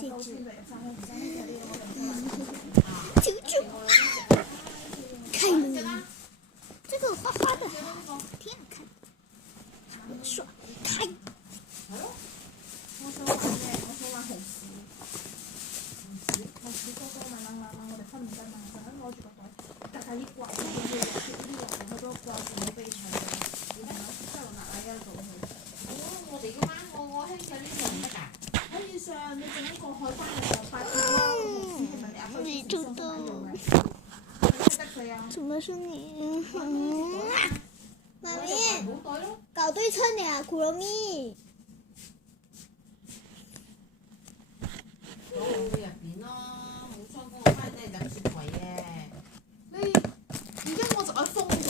戒指。啾啾，开门，这个花花的，挺好看。说开。我想玩紅紙，多多咪冷，我哋分唔得嘛，就咁攞住個袋，但係呢掛住呢個好多掛住好悲慘嘅，你睇下，即係拿嚟一做佢。我哋嘅話，我興上呢度唔得㗎。可以上，你陣間過海關嘅時候發票咯，紅紙係咪你阿哥你知道？得佢啊？什麼是你？媽咪，冇袋咯。搞對稱呀，苦肉蜜。攞去入邊咯，冇倉庫，我翻嚟真係等雪櫃嘅。你而家我就係封咗。